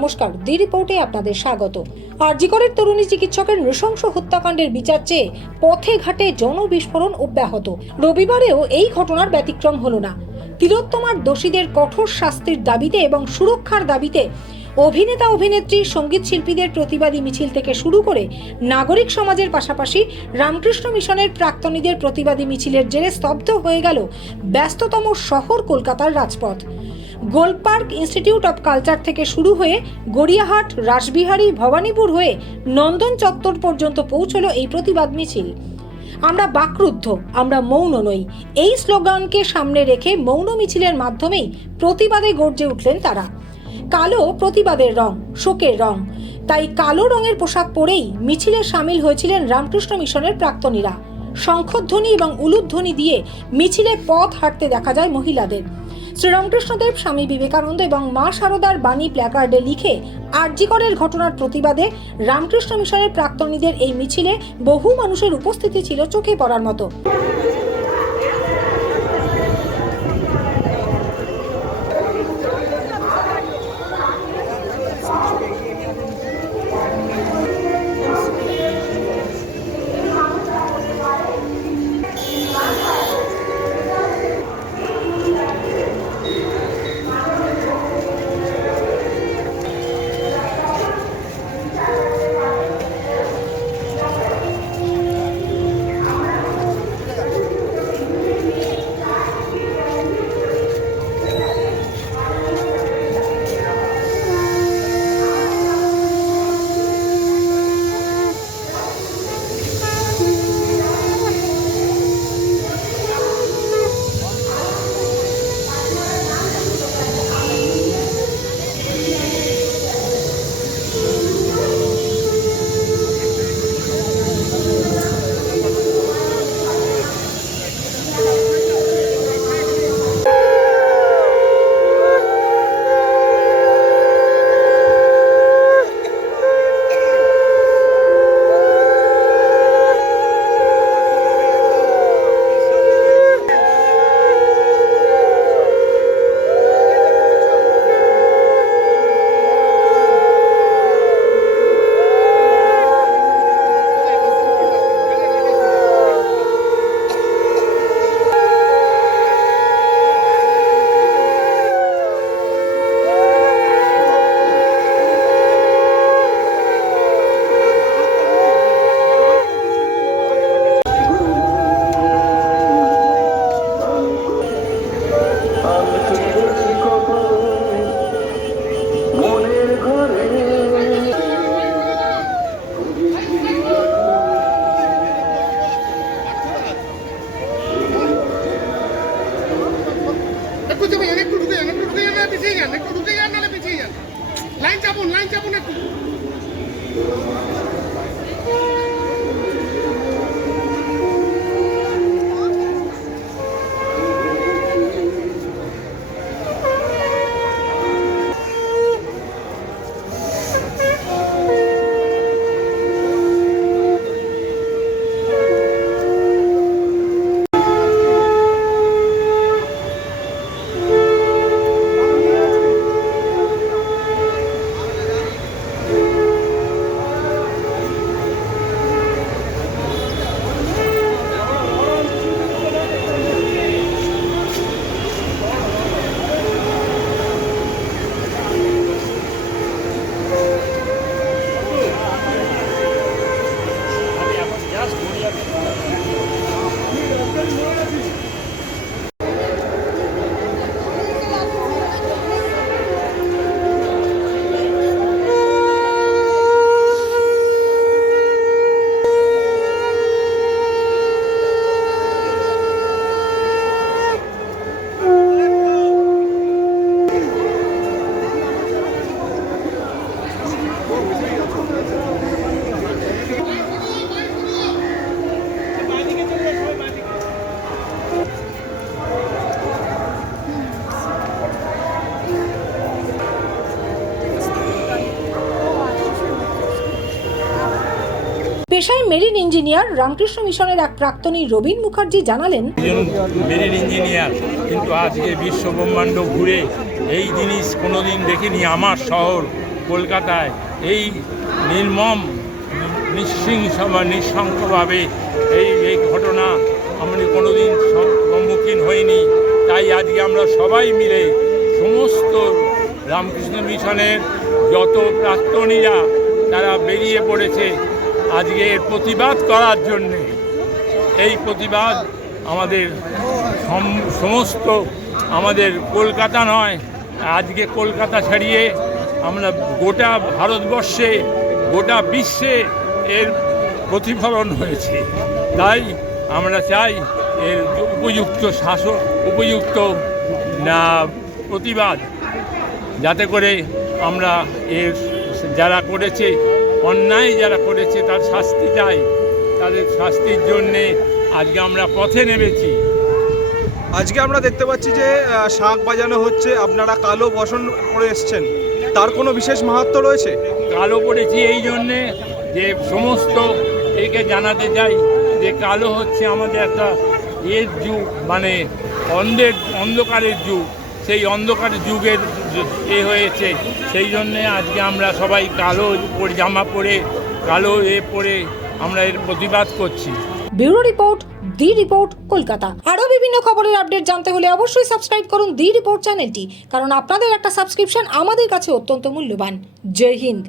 নমস্কার। দি রিপোর্টে আপনাদের স্বাগত। আরজিকরের তরুণী চিকিৎসকের নৃশংস হত্যাকাণ্ডের বিচার চেয়ে পথে ঘাটে জনবিস্ফোরণ অব্যাহত। রবিবারেও এই ঘটনার ব্যতিক্রম হল না। তিলোত্তমার দোষীদের কঠোর শাস্তির দাবিতে এবং সুরক্ষার দাবিতে অভিনেতা অভিনেত্রী, সংগীত শিল্পীদের প্রতিবাদী মিছিল থেকে শুরু করে নাগরিক সমাজের পাশাপাশি রামকৃষ্ণ মিশনের প্রাক্তনীদের প্রতিবাদী মিছিলের জেরে স্তব্ধ হয়ে গেল ব্যস্ততম শহর কলকাতার রাজপথ। গোলপার্ক ইনস্টিটিউট অফ কালচার থেকে শুরু হয়ে গড়িয়াহাট, রাসবিহারী, ভবানীপুর হয়ে নন্দন চত্বর পর্যন্ত পৌঁছলো এই প্রতিবাদ মিছিল। আমরা বাকরুদ্ধ, আমরা মৌন নই। এই স্লোগানকে সামনে রেখে মৌন মিছিলের মাধ্যমেই প্রতিবাদে গর্জে উঠলেন তারা। কালো প্রতিবাদের রং, শোকের রং। তাই কালো রঙের পোশাক পরেই মিছিলে সামিল হয়েছিলেন রামকৃষ্ণ মিশনের প্রাক্তনীরা। শঙ্খধ্বনি এবং উলুধ্বনি দিয়ে মিছিলে পথ হাঁটতে দেখা যায় মহিলাদের। শ্রীরামকৃষ্ণদেব, স্বামী বিবেকানন্দ এবং মা সারদার বাণী প্ল্যাকার্ডে লিখে আরজিকরের ঘটনার প্রতিবাদে রামকৃষ্ণ মিশনের প্রাক্তনীদের এই মিছিলে বহু মানুষের উপস্থিতি ছিল চোখে পড়ার মতো। একটু যাবেন একটু ঢুকে যান, একটু ঢুকে যান না পিছিয়ে যান, একটু ঢুকে যান, নাহলে পিছিয়ে যান। লাইন চাপুন লাইন চাপুন একটু। পেশায় মেরিন ইঞ্জিনিয়ার রামকৃষ্ণ মিশনের এক প্রাক্তনী রবীন মুখার্জি জানালেন মেরিন ইঞ্জিনিয়ার, কিন্তু আজকে বিশ্ব ব্রহ্মাণ্ড ঘুরে এই জিনিস কোনোদিন দেখিনি আমার শহর কলকাতায়। এই নির্মম নিঃশৃংস বা নিঃশঙ্কভাবে এই এই ঘটনা আমরা কোনোদিন সম্মুখীন হইনি। তাই আজকে আমরা সবাই মিলে সমস্ত রামকৃষ্ণ মিশনের যত প্রাক্তনীরা তারা বেরিয়ে পড়েছে আজকে এর প্রতিবাদ করার জন্যে এই প্রতিবাদ আমাদের সম- সমস্ত আমাদের কলকাতা নয়, আজকে কলকাতা ছাড়িয়ে আমরা গোটা ভারতবর্ষে, গোটা বিশ্বে এর প্রতিফলন হয়েছে। তাই আমরা চাই এর উপযুক্ত শাসন উপযুক্ত, না, প্রতিবাদ, যাতে করে আমরা এর, যারা করেছে অন্যায় যারা করেছে তার শাস্তি চাই। তাদের শাস্তির জন্যে আজকে আমরা পথে নেমেছি। আজকে আমরা দেখতে পাচ্ছি যে শাঁখ বাজানো হচ্ছে। আপনারা কালো বসন পরে এসছেন। তার কোনো বিশেষ মাহাত্ম রয়েছে? কালো পড়েছি এই জন্যে যে সমস্ত একে জানাতে চাই যে কালো হচ্ছে আমাদের একটা এর যুগ মানে অন্ধের অন্ধকারের যুগ। সেই অন্ধকার যুগের এ হয়েছে। সেই জন্যে আজকে আমরা সবাই কালো জামা পরে, কালো এ পরে আমরা এর প্রতিবাদ করছি। Bureau report, the report, Kolkata. আরও বিভিন্ন খবরের আপডেট জানতে হলে অবশ্যই সাবস্ক্রাইব করুন দি রিপোর্ট চ্যানেলটি, কারণ আপনাদের একটা সাবস্ক্রিপশন আমাদের কাছে অত্যন্ত মূল্যবান। জয় হিন্দ।